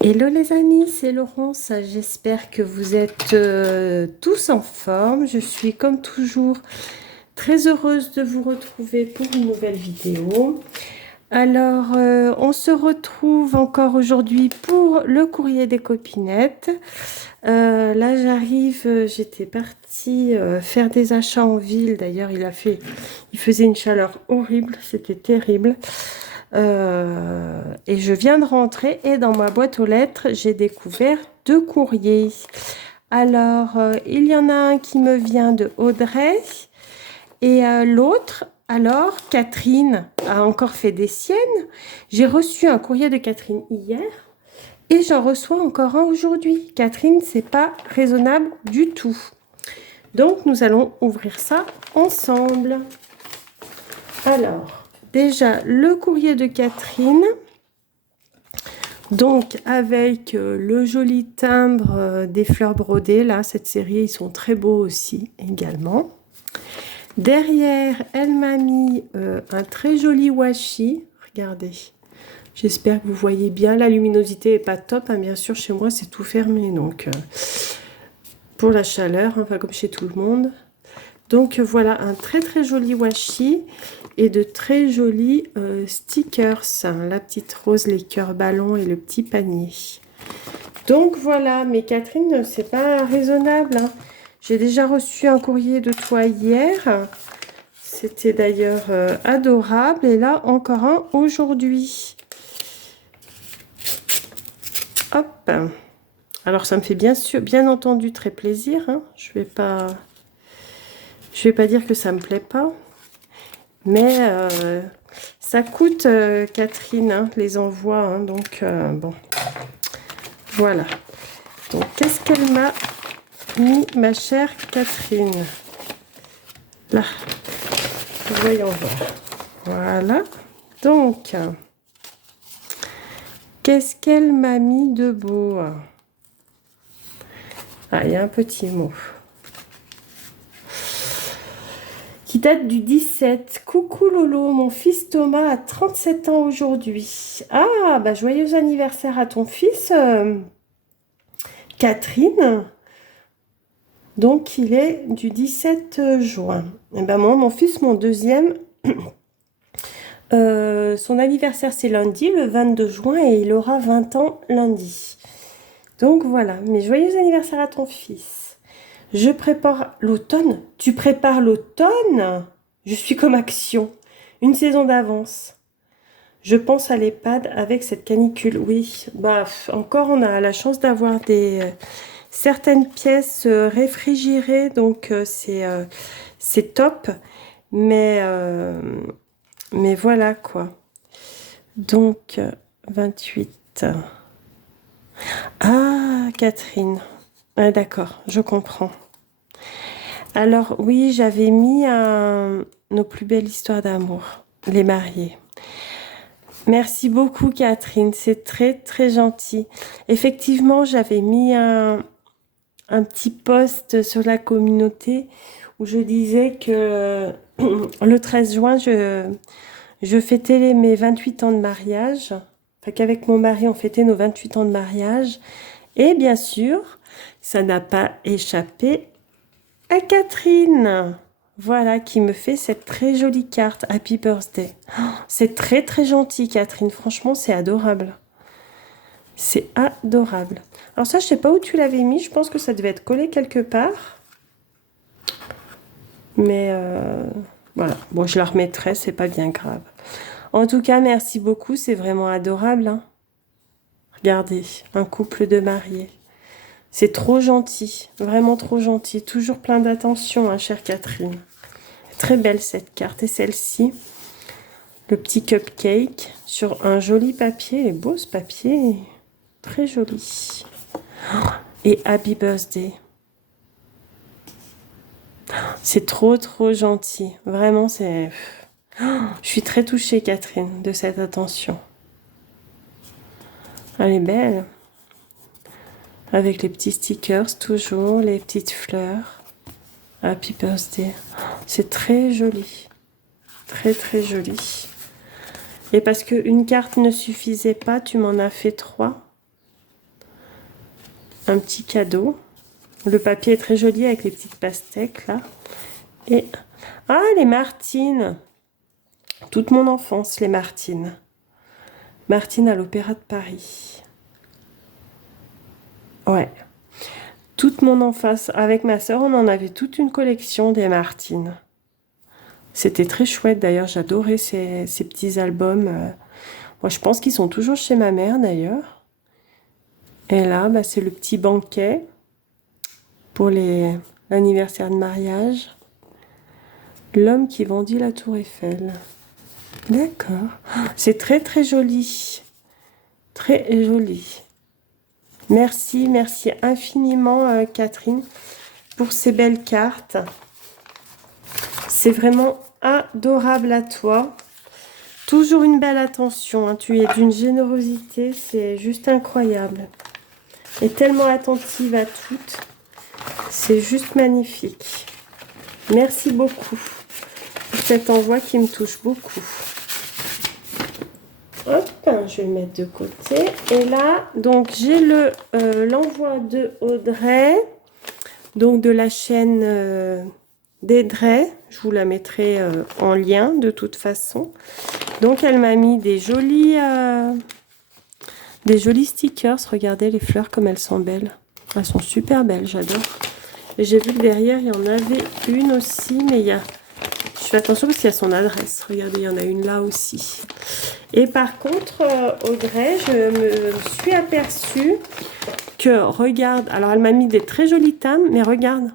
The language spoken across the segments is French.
Hello les amis, c'est Laurence. J'espère que vous êtes tous en forme. Je suis comme toujours très heureuse de vous retrouver pour une nouvelle vidéo. Alors, on se retrouve encore aujourd'hui pour le courrier des copinettes. Là, j'arrive, j'étais partie faire des achats en ville. D'ailleurs, il faisait une chaleur horrible, c'était terrible. Et je viens de rentrer et dans ma boîte aux lettres, j'ai découvert 2 courriers. Alors, il y en a un qui me vient de Audrey et l'autre, alors, Catherine a encore fait des siennes. J'ai reçu un courrier de Catherine hier et j'en reçois encore un aujourd'hui. Catherine, c'est pas raisonnable du tout. Donc, nous allons ouvrir ça ensemble. Alors, déjà, le courrier de Catherine. Donc, avec le joli timbre des fleurs brodées, là, cette série, ils sont très beaux aussi, également. Derrière, elle m'a mis un très joli washi. Regardez. J'espère que vous voyez bien. La luminosité n'est pas top, hein. Bien sûr, chez moi, c'est tout fermé. Donc, pour la chaleur, enfin, comme chez tout le monde. Donc, voilà un très, très joli washi et de très jolis stickers. Hein, la petite rose, les cœurs ballons et le petit panier. Donc, voilà. Mais Catherine, c'est pas raisonnable, hein. J'ai déjà reçu un courrier de toi hier. C'était d'ailleurs adorable. Et là, encore un aujourd'hui. Hop. Alors, ça me fait bien entendu très plaisir, hein. Je vais pas dire que ça me plaît pas. Mais ça coûte, Catherine, hein, les envois. Hein, donc, bon. Voilà. Donc, qu'est-ce qu'elle m'a mis, ma chère Catherine? Là. Voyons voir. Voilà. Donc, qu'est-ce qu'elle m'a mis de beau? Ah, il y a un petit mot qui date du 17. Coucou Lolo, mon fils Thomas a 37 ans aujourd'hui. Ah, bah joyeux anniversaire à ton fils, Catherine. Donc, il est du 17 juin. Et ben moi, mon fils, mon deuxième, son anniversaire, c'est lundi, le 22 juin, et il aura 20 ans lundi. Donc, voilà. Mais joyeux anniversaire à ton fils. Je prépare l'automne. Tu prépares l'automne? Je suis comme Action. Une saison d'avance. Je pense à l'EHPAD avec cette canicule. Oui, bah, encore, on a la chance d'avoir certaines pièces réfrigérées, donc c'est top. Mais voilà quoi. Donc 28. Ah, Catherine. Ah, d'accord, je comprends. Alors oui, j'avais mis nos plus belles histoires d'amour, les mariés. Merci beaucoup, Catherine. C'est très, très gentil. Effectivement, j'avais mis un petit post sur la communauté où je disais que le 13 juin, je fêtais mes 28 ans de mariage. Enfin, qu'avec mon mari, on fêtait nos 28 ans de mariage. Et bien sûr, ça n'a pas échappé à Catherine. Voilà, qui me fait cette très jolie carte. Happy birthday. Oh, c'est très, très gentil, Catherine. Franchement, c'est adorable. C'est adorable. Alors ça, je sais pas où tu l'avais mis. Je pense que ça devait être collé quelque part. Mais voilà. Bon, je la remettrai, c'est pas bien grave. En tout cas, merci beaucoup. C'est vraiment adorable, hein. Regardez, un couple de mariés. C'est trop gentil. Vraiment trop gentil. Toujours plein d'attention, hein, chère Catherine. Très belle cette carte. Et celle-ci, le petit cupcake sur un joli papier. Il est beau ce papier. Très joli. Et Happy Birthday. C'est trop, trop gentil. Vraiment, c'est... Je suis très touchée, Catherine, de cette attention. Elle est belle. Avec les petits stickers, toujours, les petites fleurs. Happy Birthday. C'est très joli. Très, très joli. Et parce qu'une carte ne suffisait pas, tu m'en as fait 3. un petit cadeau. Le papier est très joli avec les petites pastèques là. Et ah, les Martines. Toute mon enfance, les Martines. Martine à l'Opéra de Paris. Ouais. Toute mon enfance, avec ma sœur, on en avait toute une collection des Martines. C'était très chouette d'ailleurs, j'adorais ces petits albums. Moi, je pense qu'ils sont toujours chez ma mère d'ailleurs. Et là, bah, c'est le petit banquet pour l'anniversaire de mariage. L'homme qui vendit la tour Eiffel. D'accord. C'est très très joli. Très joli. Merci, merci infiniment Catherine pour ces belles cartes. C'est vraiment adorable à toi. Toujours une belle attention, hein. Tu es d'une générosité, c'est juste incroyable. Et tellement attentive à toutes. C'est juste magnifique. Merci beaucoup pour cet envoi qui me touche beaucoup. Hop, je vais le mettre de côté. Et là, donc j'ai l'envoi de Audrey, donc de la chaîne d'Audrey. Je vous la mettrai en lien de toute façon. Donc elle m'a mis des jolis stickers. Regardez les fleurs comme elles sont belles. Elles sont super belles, j'adore. Et j'ai vu que derrière, il y en avait une aussi, mais je fais attention parce qu'il y a son adresse. Regardez, il y en a une là aussi. Et par contre, Audrey, je me suis aperçue que, regarde, alors elle m'a mis des très jolis timbres, mais regarde,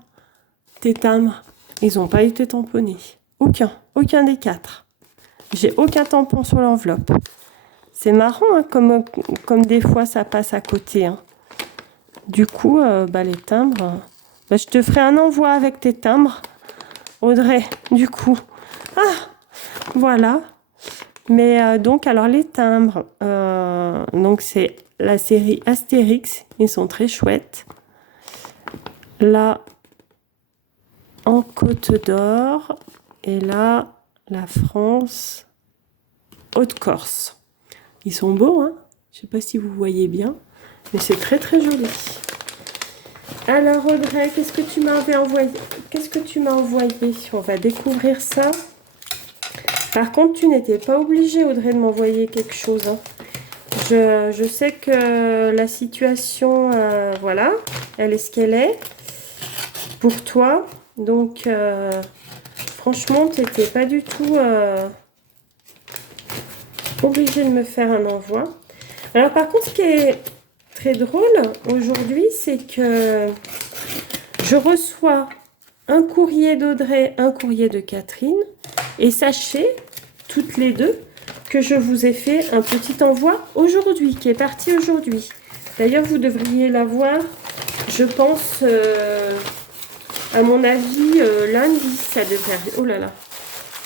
tes timbres, ils n'ont pas été tamponnés. Aucun des 4. J'ai aucun tampon sur l'enveloppe. C'est marrant, hein, comme des fois ça passe à côté. Hein. Du coup, les timbres, je te ferai un envoi avec tes timbres, Audrey, du coup. Ah, voilà. Mais donc, alors les timbres, donc c'est la série Astérix, ils sont très chouettes. Là, en Côte d'Or, et là, la France, Haute-Corse. Ils sont beaux, hein? Je ne sais pas si vous voyez bien, mais c'est très très joli. Alors Audrey, qu'est-ce que tu m'avais envoyé? Qu'est-ce que tu m'as envoyé? On va découvrir ça. Par contre, tu n'étais pas obligée, Audrey, de m'envoyer quelque chose. Hein. Je sais que la situation, voilà, elle est ce qu'elle est pour toi. Donc, franchement, tu n'étais pas du tout obligée de me faire un envoi. Alors, par contre, ce qui est très drôle aujourd'hui, c'est que je reçois un courrier d'Audrey, un courrier de Catherine. Et sachez, toutes les deux, que je vous ai fait un petit envoi aujourd'hui, qui est parti aujourd'hui. D'ailleurs, vous devriez l'avoir, je pense, à mon avis, lundi, ça devrait arriver. Oh là là,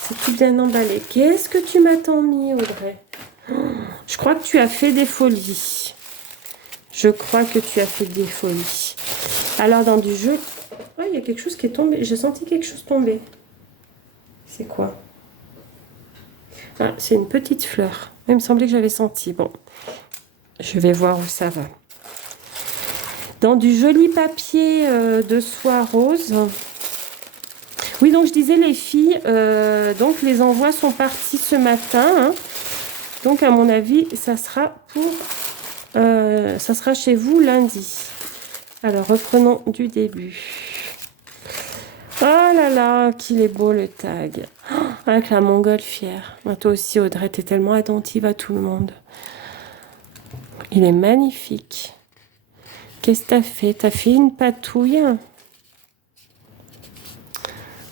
c'est tout bien emballé. Qu'est-ce que tu m'as tant mis, Audrey? Je crois que tu as fait des folies. Je crois que tu as fait des folies. Alors, dans du jeu... Oh, il y a quelque chose qui est tombé. J'ai senti quelque chose tomber. C'est quoi? Ah, c'est une petite fleur. Il me semblait que j'avais senti. Bon, je vais voir où ça va. Dans du joli papier de soie rose. Oui, donc je disais les filles, donc les envois sont partis ce matin. Hein. Donc à mon avis, ça sera chez vous lundi. Alors reprenons du début. Oh là là, qu'il est beau le tag. Oh, avec la montgolfière. Toi aussi, Audrey, t'es tellement attentive à tout le monde. Il est magnifique. Qu'est-ce que t'as fait? T'as fait une patouille.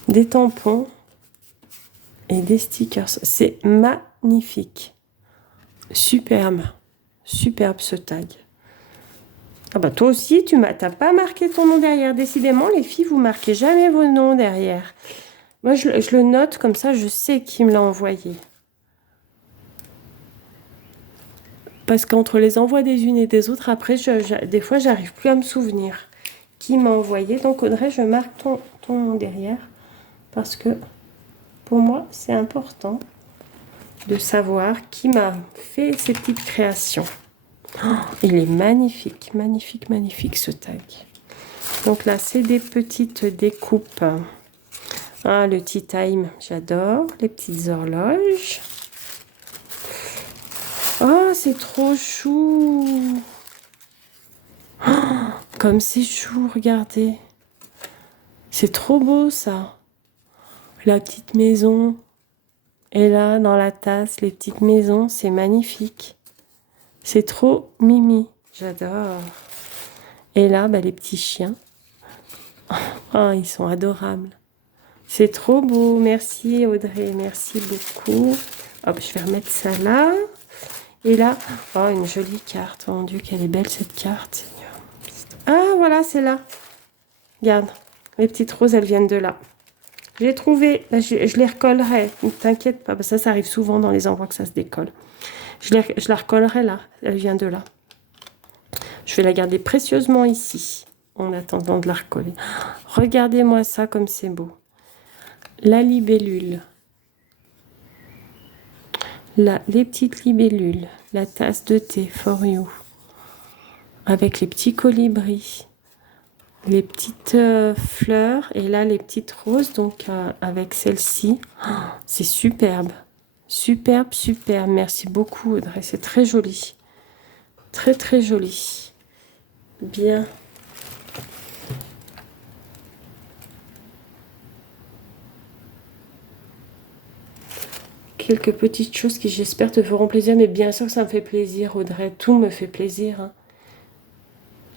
Des tampons. Et des stickers. C'est magnifique. Superbe. Superbe ce tag. Ah bah toi aussi, t'as pas marqué ton nom derrière. Décidément, les filles, vous marquez jamais vos noms derrière. Moi, je le note comme ça, je sais qui me l'a envoyé. Parce qu'entre les envois des unes et des autres, après, des fois, j'arrive plus à me souvenir qui m'a envoyé. Donc, Audrey, je marque ton nom derrière. Parce que, pour moi, c'est important de savoir qui m'a fait ces petites créations. Il est magnifique, magnifique, magnifique ce tag. Donc là, c'est des petites découpes. Ah, le tea time, j'adore. Les petites horloges. Oh, c'est trop chou. Oh, comme c'est chou, regardez. C'est trop beau, ça. La petite maison. Et là, dans la tasse, les petites maisons, c'est magnifique. C'est trop mimi. J'adore. Et là, bah, les petits chiens. Oh, ils sont adorables. C'est trop beau. Merci Audrey. Merci beaucoup. Hop, je vais remettre ça là. Et là, oh, une jolie carte. Oh mon Dieu, qu'elle est belle cette carte. Seigneur. Ah, voilà, c'est là. Regarde. Les petites roses, elles viennent de là. J'ai trouvé. Là, je les recollerai. Ne t'inquiète pas. Ça arrive souvent dans les endroits que ça se décolle. Je la recollerai là. Elle vient de là. Je vais la garder précieusement ici. En attendant de la recoller. Regardez-moi ça comme c'est beau. La libellule. Là, les petites libellules. La tasse de thé for you. Avec les petits colibris. Les petites fleurs. Et là, les petites roses. Donc, avec celle-ci. Oh, c'est superbe. Superbe, superbe. Merci beaucoup, Audrey. C'est très joli. Très, très joli. Bien. Quelques petites choses qui, j'espère, te feront plaisir. Mais bien sûr que ça me fait plaisir, Audrey. Tout me fait plaisir. Hein.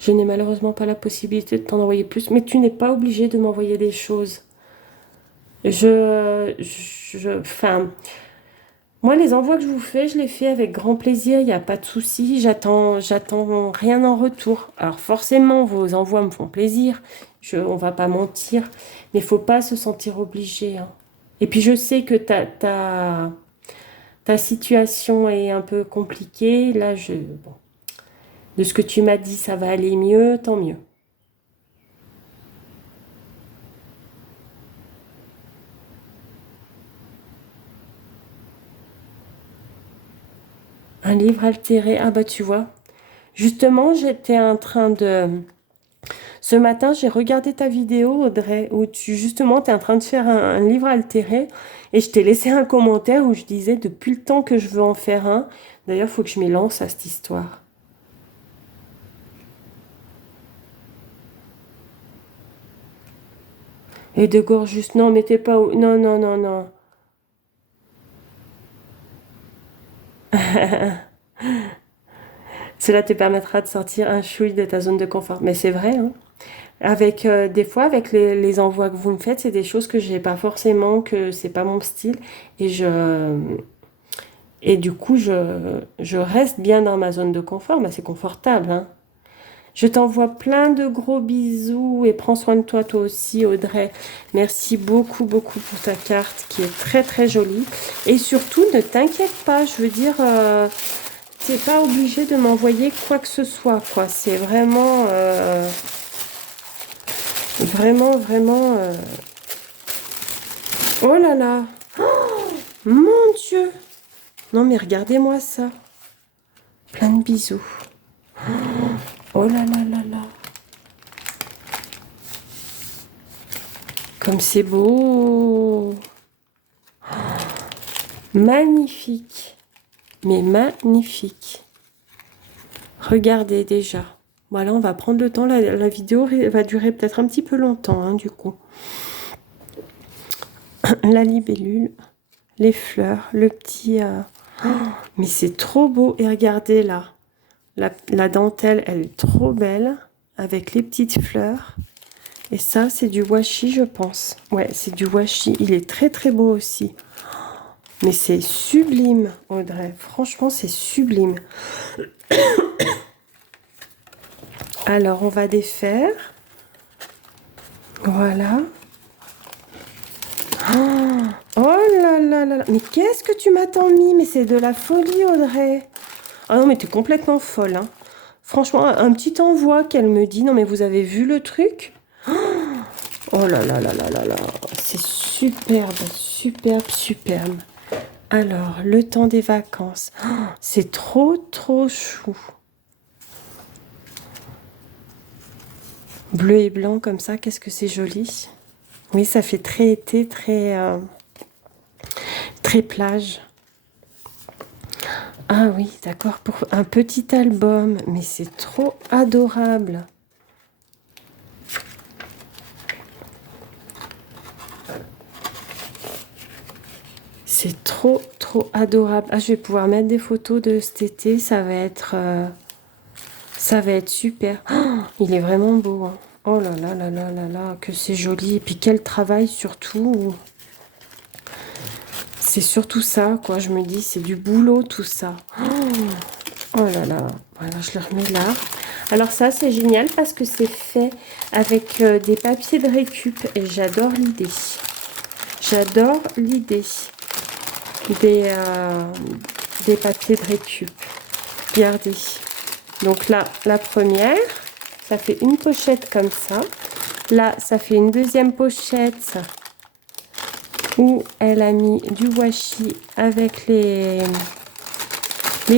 Je n'ai malheureusement pas la possibilité de t'en envoyer plus. Mais tu n'es pas obligé de m'envoyer des choses. Enfin, moi, les envois que je vous fais, je les fais avec grand plaisir. Il n'y a pas de souci. J'attends rien en retour. Alors forcément, vos envois me font plaisir. On va pas mentir. Mais il faut pas se sentir obligé. Hein. Et puis, je sais que ta situation est un peu compliquée. Là, bon, de ce que tu m'as dit, ça va aller mieux, tant mieux. Un livre altéré. Ah bah tu vois. Justement, j'étais en train de... Ce matin, j'ai regardé ta vidéo, Audrey, où justement, tu es en train de faire un livre altéré. Et je t'ai laissé un commentaire où je disais, depuis le temps que je veux en faire un. D'ailleurs, il faut que je m'y lance à cette histoire. Et de Gorgeous, non, mais t'es pas... Non, non, non, non. Cela te permettra de sortir un chouï de ta zone de confort. Mais c'est vrai, hein. Avec des fois, avec les envois que vous me faites, c'est des choses que j'ai pas forcément, que c'est pas mon style. Et du coup, je reste bien dans ma zone de confort. Mais c'est confortable, hein. Je t'envoie plein de gros bisous et prends soin de toi, toi aussi, Audrey. Merci beaucoup, beaucoup pour ta carte qui est très, très jolie. Et surtout, ne t'inquiète pas, je veux dire, t'es pas obligé de m'envoyer quoi que ce soit, quoi. C'est vraiment, vraiment, vraiment... Oh là là! Oh, mon Dieu! Non, mais regardez-moi ça. Plein de bisous. Oh là là là là. Comme c'est beau. Magnifique. Mais magnifique. Regardez déjà. Voilà, on va prendre le temps. La vidéo va durer peut-être un petit peu longtemps, hein, du coup. La libellule, les fleurs, le petit... Oh, mais c'est trop beau. Et regardez là. La dentelle, elle est trop belle. Avec les petites fleurs. Et ça, c'est du washi, je pense. Ouais, c'est du washi. Il est très, très beau aussi. Mais c'est sublime, Audrey. Franchement, c'est sublime. Alors, on va défaire. Voilà. Oh là là là là. Mais qu'est-ce que tu m'as tant mis? Mais c'est de la folie, Audrey. Ah non, mais t'es complètement folle, hein. Franchement, un petit envoi qu'elle me dit. Non, mais vous avez vu le truc? Oh là là là là là là. C'est superbe, superbe, superbe. Alors, le temps des vacances. Oh, c'est trop, trop chou. Bleu et blanc comme ça, qu'est-ce que c'est joli. Oui, ça fait très été, très plage. Ah oui, d'accord, pour un petit album, mais c'est trop adorable. C'est trop adorable. Ah, je vais pouvoir mettre des photos de cet été, ça va être super. Oh, il est vraiment beau, hein. Oh là là là là là là, que c'est joli. Et puis quel travail surtout. C'est surtout ça, quoi. Je me dis, c'est du boulot tout ça. Oh là là. Voilà, je le remets là. Alors ça, c'est génial parce que c'est fait avec des papiers de récup et j'adore l'idée. J'adore l'idée des, euh, des papiers de récup. Regardez. Donc là, la première, ça fait une pochette comme ça. Là, ça fait une deuxième pochette où elle a mis du washi avec les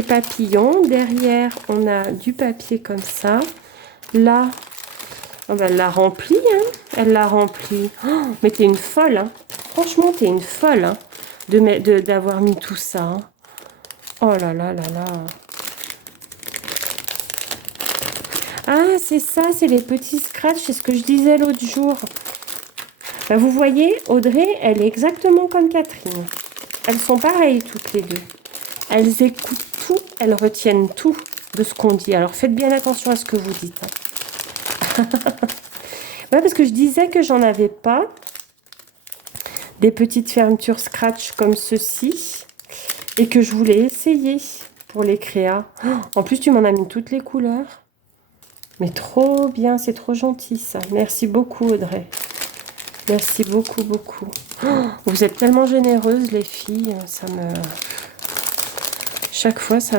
papillons. Derrière, on a du papier comme ça. Là, oh ben, elle l'a rempli, hein. Elle l'a rempli. Oh, mais t'es une folle, hein. Franchement, t'es une folle, hein, d'avoir mis tout ça, hein. Oh là là là là. Ah, c'est ça, c'est les petits scratchs, c'est ce que je disais l'autre jour. Ben, vous voyez, Audrey, elle est exactement comme Catherine. Elles sont pareilles toutes les deux. Elles écoutent tout, elles retiennent tout de ce qu'on dit. Alors faites bien attention à ce que vous dites, hein. Ouais, parce que je disais que j'en avais pas des petites fermetures scratch comme ceci et que je voulais essayer pour les créas. En plus, tu m'en as mis toutes les couleurs. Mais trop bien, c'est trop gentil ça. Merci beaucoup Audrey. Merci beaucoup, beaucoup. Vous êtes tellement généreuses les filles. Chaque fois, ça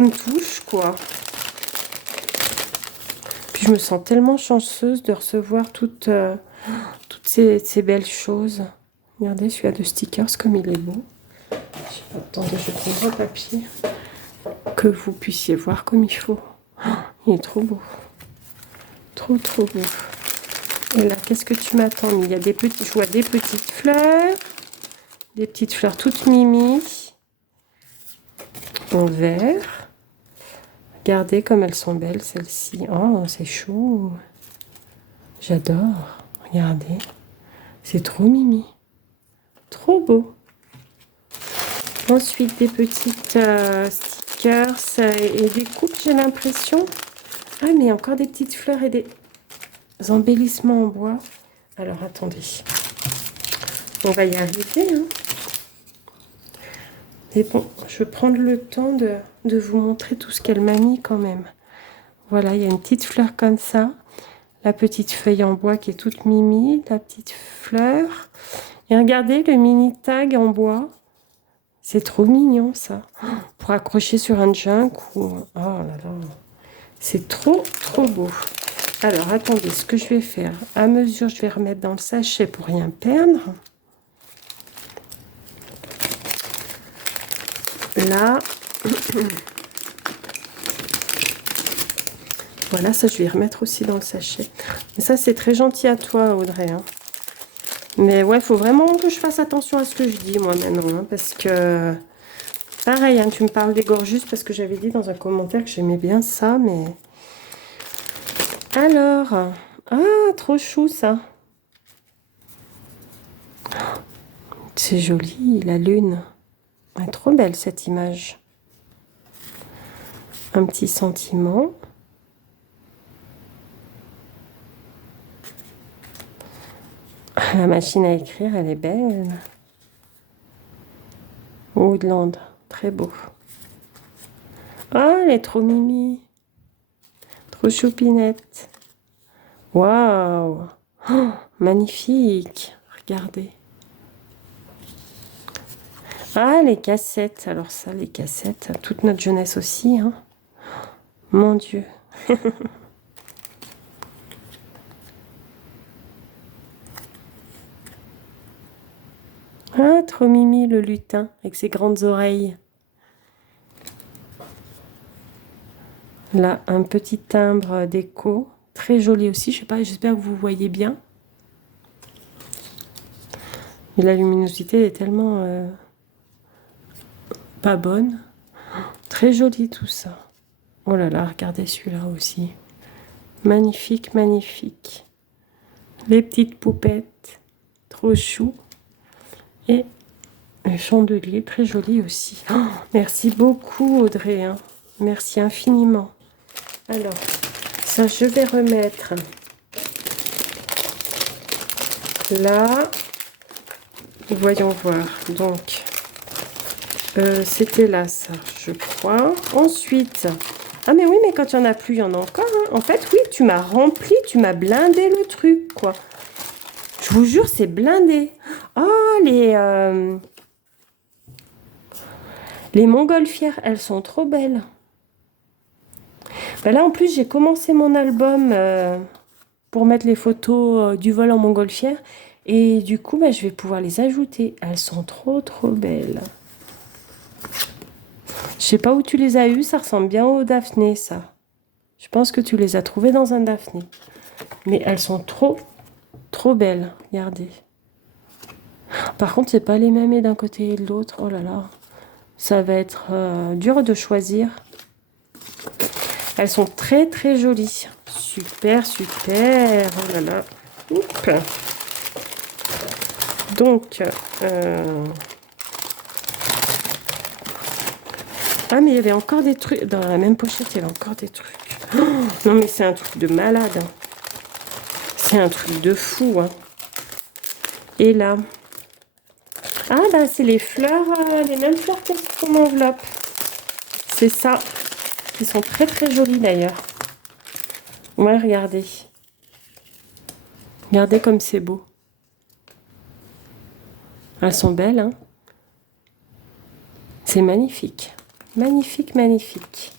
me touche quoi. Puis je me sens tellement chanceuse de recevoir toutes ces belles choses. Regardez, celui-là de stickers, comme il est beau. Attendez, je prends un papier que vous puissiez voir comme il faut. Il est trop beau. Trop beau. Et là, qu'est-ce que tu m'attends? Il y a je vois des petites fleurs. Des petites fleurs toutes mimi. En vert. Regardez comme elles sont belles, celles-ci. Oh, c'est chaud. J'adore. Regardez. C'est trop mimi. Trop beau. Ensuite, des petites stickers et des coupes, j'ai l'impression. Ah, mais encore des petites fleurs et des embellissements en bois. Alors, attendez. On va y arriver, hein. Mais bon, je vais prendre le temps de vous montrer tout ce qu'elle m'a mis quand même. Voilà, il y a une petite fleur comme ça. La petite feuille en bois qui est toute mimi. La petite fleur. Et regardez le mini tag en bois. C'est trop mignon ça. Pour accrocher sur un junk ou... Oh là là. C'est trop beau. Alors attendez, ce que je vais faire, à mesure, je vais remettre dans le sachet pour rien perdre. Là. Voilà, ça je vais remettre aussi dans le sachet. Mais ça c'est très gentil à toi Audrey, hein. Mais ouais, il faut vraiment que je fasse attention à ce que je dis moi maintenant, hein, parce que pareil, hein, tu me parles des gorgeus parce que j'avais dit dans un commentaire que j'aimais bien ça, mais alors, ah, trop chou ça. C'est joli, la lune. Elle est trop belle cette image. Un petit sentiment. La machine à écrire, elle est belle. Woodland, très beau. Ah, elle est trop mimi. Trop choupinette. Waouh. Oh, magnifique. Regardez. Ah, les cassettes. Alors ça, les cassettes, toute notre jeunesse aussi, hein. Mon Dieu. Ah, trop mimi le lutin avec ses grandes oreilles. Là, un petit timbre déco. Très joli aussi. Je sais pas, j'espère que vous voyez bien. Mais la luminosité est tellement pas bonne. Très joli tout ça. Oh là là, regardez celui-là aussi. Magnifique, magnifique. Les petites poupettes. Trop chou. Et le chandelier, très joli aussi. Oh, merci beaucoup Audrey. Hein. Merci infiniment. Alors, ça je vais remettre là. Voyons voir. Donc, c'était là ça, je crois. Ensuite, ah mais oui, mais quand il n'y en a plus, il y en a encore. Hein. En fait, oui, tu m'as rempli, tu m'as blindé le truc, quoi. Je vous jure, c'est blindé. Oh, les montgolfières, elles sont trop belles. Ben là, en plus, j'ai commencé mon album pour mettre les photos du vol en montgolfière. Et du coup, ben, je vais pouvoir les ajouter. Elles sont trop, trop belles. Je sais pas où tu les as eues. Ça ressemble bien au Daphné, ça. Je pense que tu les as trouvées dans un Daphné. Mais elles sont trop, trop belles. Regardez. Par contre, c'est pas les mêmes et d'un côté et de l'autre. Oh là là. Ça va être dur de choisir. Elles sont très très jolies. Super, super. Oh là là. Oups. Donc, ah mais il y avait encore des trucs. Dans la même pochette, il y avait encore des trucs. Oh, non mais c'est un truc de malade. Hein. C'est un truc de fou. Hein. Et là. Ah bah c'est les fleurs, les mêmes fleurs que sur mon enveloppe. C'est ça. Ils sont très très jolis d'ailleurs. Ouais, regardez. Regardez comme c'est beau. Elles sont belles, hein. C'est magnifique. Magnifique, magnifique.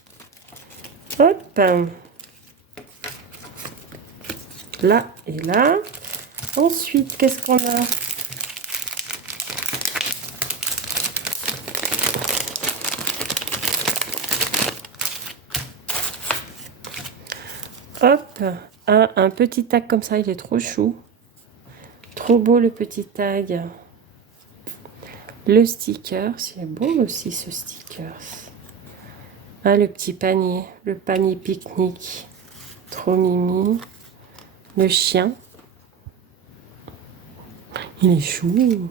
Hop. Là et là. Ensuite, qu'est-ce qu'on a? Hop. Un petit tag comme ça, il est trop chou. Trop beau le petit tag. Le sticker, c'est beau aussi ce sticker. Ah, le petit panier, le panier pique-nique. Trop mimi. Le chien. Il est chou.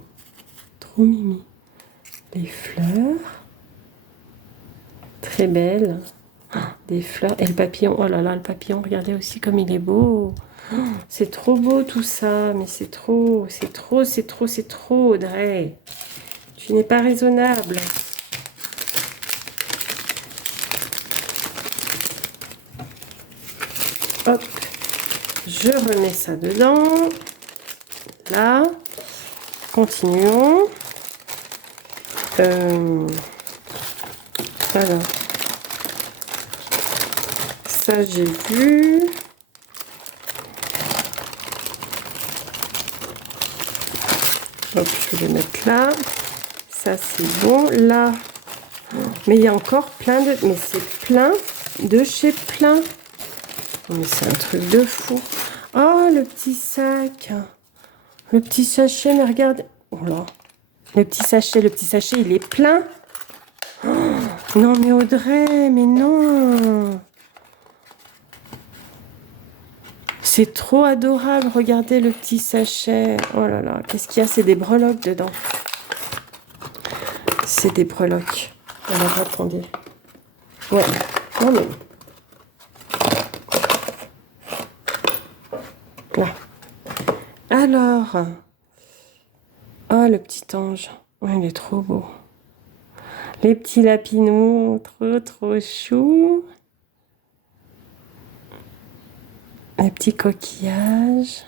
Trop mimi. Les fleurs. Très belles. Des fleurs. Et le papillon. Oh là là, le papillon, regardez aussi comme il est beau. C'est trop beau tout ça. Mais c'est trop, c'est trop, c'est trop, c'est trop, Audrey. Tu n'es pas raisonnable. Hop. Je remets ça dedans. Là. Continuons. Alors. Ça, j'ai vu. Hop, je vais le mettre là. Ça, c'est bon. Là. Mais il y a encore plein de... Mais c'est plein de chez plein. Mais c'est un truc de fou. Oh, le petit sac. Le petit sachet, mais regarde. Oh là. Le petit sachet, il est plein. Oh, non, mais Audrey, mais non. C'est trop adorable. Regardez le petit sachet. Oh là là, qu'est-ce qu'il y a? C'est des breloques dedans. C'est des breloques. Alors, attendez. Ouais. Non, mais... Là. Alors. Oh, le petit ange. Oh, il est trop beau. Les petits lapinous. Trop, trop chou. Les petits coquillages.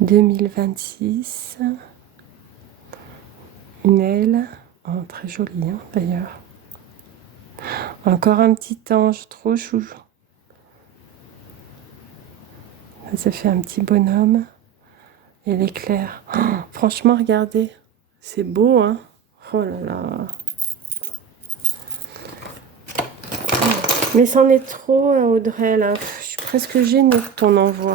2026. Une aile. Oh, très jolie, hein, d'ailleurs. Encore un petit ange. Trop chou. Ça fait un petit bonhomme. Et l'éclair. Oh, franchement, regardez. C'est beau, hein. Oh là là. Mais c'en est trop, Audrey, là. Je suis presque gênée de ton envoi.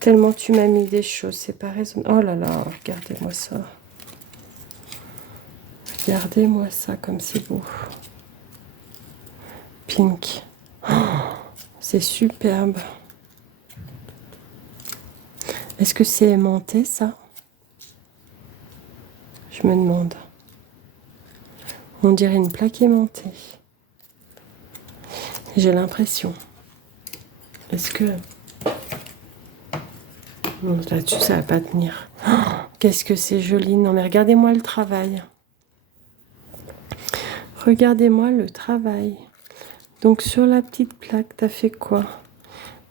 Tellement tu m'as mis des choses, c'est pas raisonnable. Oh là là, regardez-moi ça. Regardez-moi ça comme c'est beau. Pink. Oh, c'est superbe. Est-ce que c'est aimanté, ça? Je me demande. On dirait une plaque aimantée. J'ai l'impression. Est-ce que... Non, là-dessus, ça va pas tenir. Oh, qu'est-ce que c'est joli. Non, mais regardez-moi le travail. Regardez-moi le travail. Donc, sur la petite plaque, t'as fait quoi?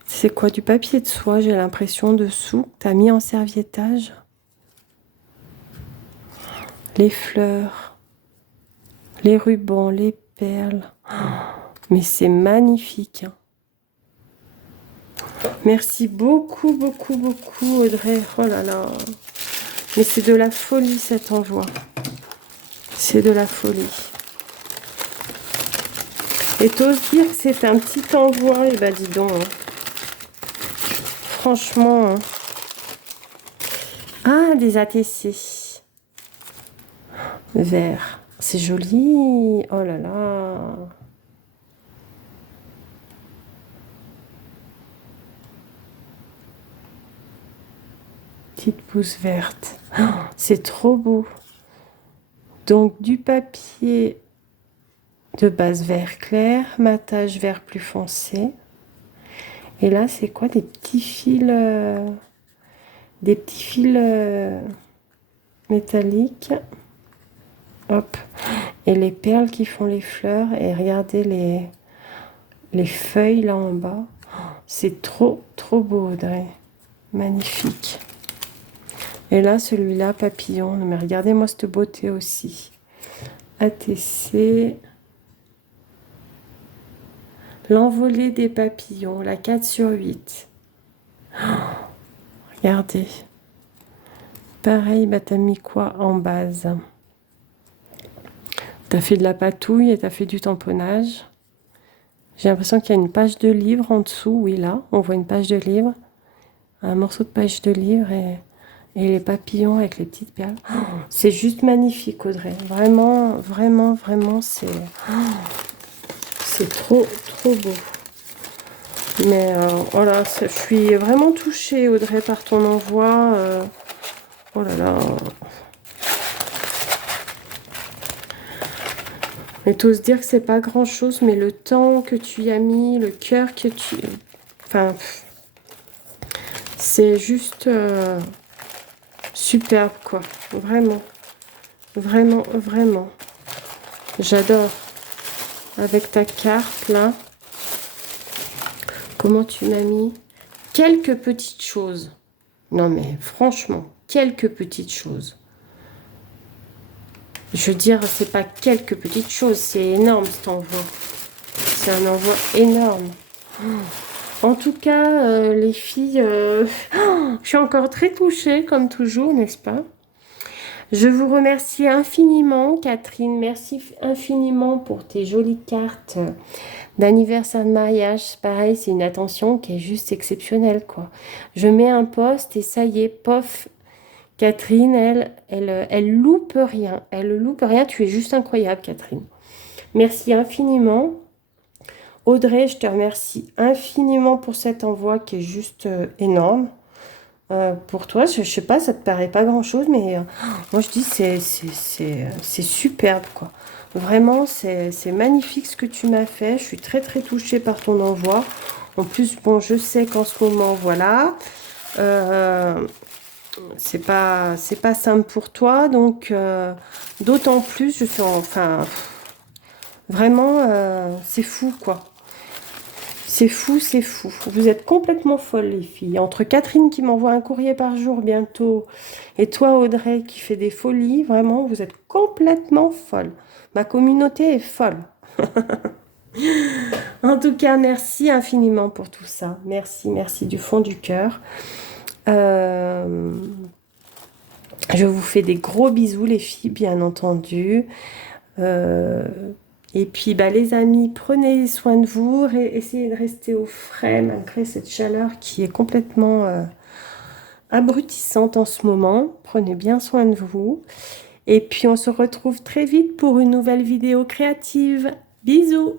C'est quoi, du papier de soie, j'ai l'impression, dessous, que t'as mis en serviettage. Les fleurs, les rubans, les perles. Oh, mais c'est magnifique. Merci beaucoup, beaucoup, beaucoup, Audrey. Oh là là. Mais c'est de la folie, cet envoi. C'est de la folie. Et t'oses dire que c'est un petit envoi? Eh ben, dis donc. Hein. Franchement. Hein. Ah, des ATC. Vert. C'est joli. Oh là là. Petite pousse verte. Oh, c'est trop beau. Donc, du papier de base vert clair, matage vert plus foncé. Et là, c'est quoi? Des petits fils... métalliques. Hop. Et les perles qui font les fleurs. Et regardez les feuilles là en bas. C'est trop, trop beau, Audrey. Magnifique. Et là, celui-là, papillon. Mais regardez-moi cette beauté aussi. ATC. L'envolée des papillons. La 4/8. Regardez. Pareil, bah t'as mis quoi en base? T'as fait de la patouille et t'as fait du tamponnage. J'ai l'impression qu'il y a une page de livre en dessous. Oui, là, on voit une page de livre. Un morceau de page de livre et les papillons avec les petites perles. Oh, c'est juste magnifique, Audrey. Vraiment, vraiment, vraiment, c'est trop, trop beau. Mais voilà, je suis vraiment touchée, Audrey, par ton envoi. Oh là là. Et t'oses dire que c'est pas grand chose, mais le temps que tu y as mis, le cœur que tu... Enfin, c'est juste superbe, quoi. Vraiment. Vraiment, vraiment. J'adore. Avec ta carte, là. Comment tu m'as mis quelques petites choses. Non, mais franchement, quelques petites choses. Je veux dire, c'est pas quelques petites choses, c'est énorme cet envoi. C'est un envoi énorme. En tout cas, les filles, je suis encore très touchée, comme toujours, n'est-ce pas? Je vous remercie infiniment, Catherine. Merci infiniment pour tes jolies cartes d'anniversaire de mariage. Pareil, c'est une attention qui est juste exceptionnelle, quoi. Je mets un post et ça y est, pof. Catherine, elle loupe rien. Elle loupe rien. Tu es juste incroyable, Catherine. Merci infiniment. Audrey, je te remercie infiniment pour cet envoi qui est juste énorme. Pour toi, je sais pas, ça te paraît pas grand-chose, mais moi je dis c'est superbe, quoi. Vraiment, c'est magnifique ce que tu m'as fait. Je suis très très touchée par ton envoi. En plus, bon, je sais qu'en ce moment, voilà, c'est pas simple pour toi, donc d'autant plus, je suis enfin vraiment, c'est fou, quoi. C'est fou, c'est fou. Vous êtes complètement folles, les filles. Entre Catherine qui m'envoie un courrier par jour bientôt et toi, Audrey, qui fait des folies, vraiment, vous êtes complètement folles. Ma communauté est folle. En tout cas, merci infiniment pour tout ça. Merci, merci du fond du cœur. Je vous fais des gros bisous, les filles, bien entendu. Et puis, bah, les amis, prenez soin de vous, essayez de rester au frais malgré cette chaleur qui est complètement abrutissante en ce moment. Prenez bien soin de vous. Et puis, on se retrouve très vite pour une nouvelle vidéo créative. Bisous!